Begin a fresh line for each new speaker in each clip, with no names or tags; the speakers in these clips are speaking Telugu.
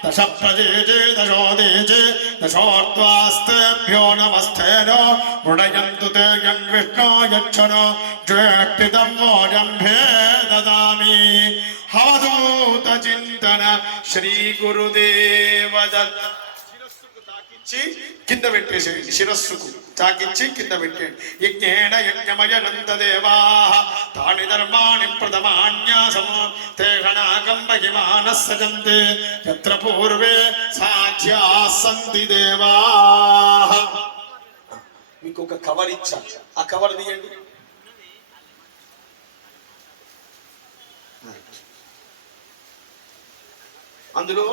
प्राचीर्दश दक्षिणा दश प्रतीचे दशोदीचे दशोर्ध्वास्तेभ्यो नमस्ते नो मृडयन्तु ते यन्विष्णो यच्छनो ज्वेष्टितं वोजम्भे ददामि हवधूतचिन्तन श्रीगुरुदेव తాకిచ్చి కింద పెట్టేసేయండి శిరస్సుకు తాకిచ్చి కింద పెట్టేయండి యజ్ఞేన యజ్ఞమయనందదేవా తాని ధర్మాణి ప్రథమాన్యాసము తేషణాకం మహిమాన సజంతే ఎత్ర పూర్వే సాధ్యా సంతి దేవా మీకు ఒక కవర్ ఇచ్చా ఆ కవర్ తీయండి. అందులో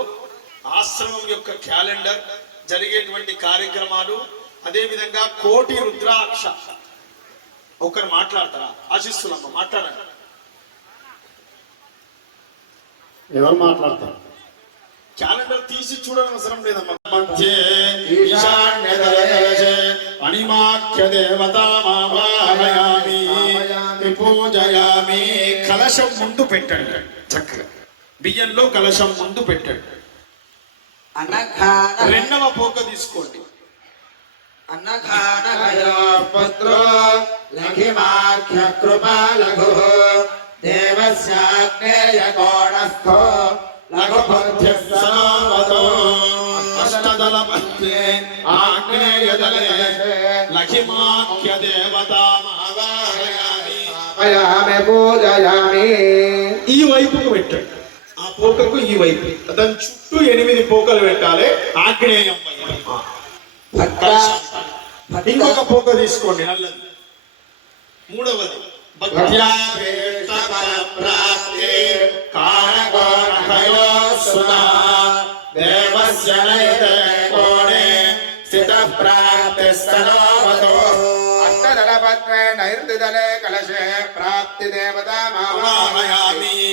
ఆశ్రమం యొక్క క్యాలెండర్ జరిగేటువంటి కార్యక్రమాలు అదే విధంగా కోటి రుద్రాక్ష. ఒకరు మాట్లాడతారా? ఆశిస్తులమ్మ మాట్లాడండి.
ఎవరు మాట్లాడతారు?
క్యాలెండర్ తీసి చూడడం అవసరం లేదమ్మా. మధ్యే పూజయామి కలశం ముందు పెట్టండి. చక్కగా. బియ్యంలో కలశం ముందు పెట్టండి. రెండవ పోక తీసుకోండి.
పుత్రో లఘిమాఖ్య కృపా లఘు దేవస్యాగ్నేయ కోణస్థో
ఆగ్నేయదలే
పూజయామి.
ఈ వైపుకు పెట్టండి. పోకకు ఈ వైపు. దాని చుట్టూ ఎనిమిది పోకలు పెట్టాలి. ఆగ్నేయం ఇంకొక పోక తీసుకోండి నల్లది. మూడవది. ప్రాప్తి స్థలోవతో
అష్టదళపత్రే నైర్దిదలే కలశే ప్రాప్తి దేవతా
కలశానికి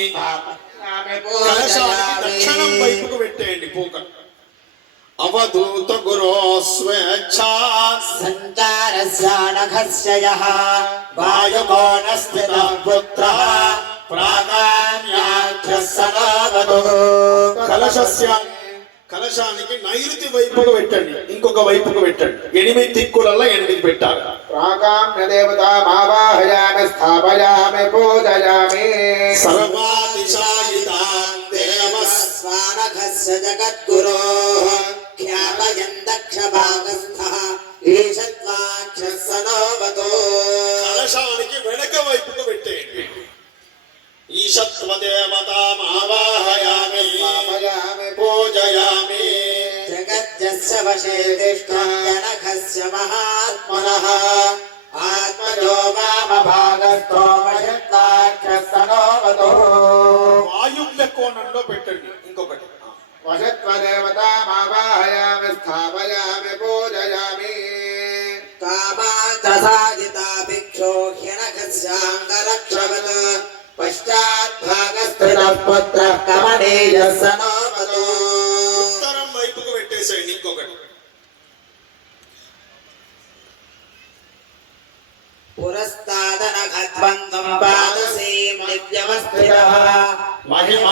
దక్షిణం వైపుకు పెట్టేయండి పోక అవధూత గురో స్వేచ్ఛా
పుత్రः.
సనాగతో కలశస్య కలశానికి నైరుతి వైపుకు పెట్టండి ఇంకొక వైపుకు పెట్టండి. ఎనిమిది దిక్కులలో ఎనిమిది పెట్టాలి.
ప్రాకామ్య దేవతామావాహయామి స్థాపయామి పూజయామి.
సర్వాతిశాయితాన్
జగద్గురోः ఖ్యాపయన్ దక్షభాగస్థः ఈశత్వాక్షः సనోవతో
కలశానికి వెనక వైపుకు పెట్టేయండి. ఈశత్వ దేవతామావాహయామి
స్థాపయామి
పూజయామి.
జగజ్జస్య వశే తిష్టనఘస్య మహాత్మనः।
వాయువ్య కోణంలో పెట్టండి ఇంకొకటి
వశత్వదేవతామావాహయామి స్థాపయామి పూజయామి
కామాచసాజితా భిక్షో హ్యనఘస్యాంగరక్షవత్ పశ్చాద్భాగస్థితః పుత్రः కమనీయः సనోవతో
ఉత్తరం వైపుకు పెట్టేసేయండి ఇంకొకటి
పురస్తాదనఘద్వందం పాదసీం దివ్యవస్థితः
మహిమ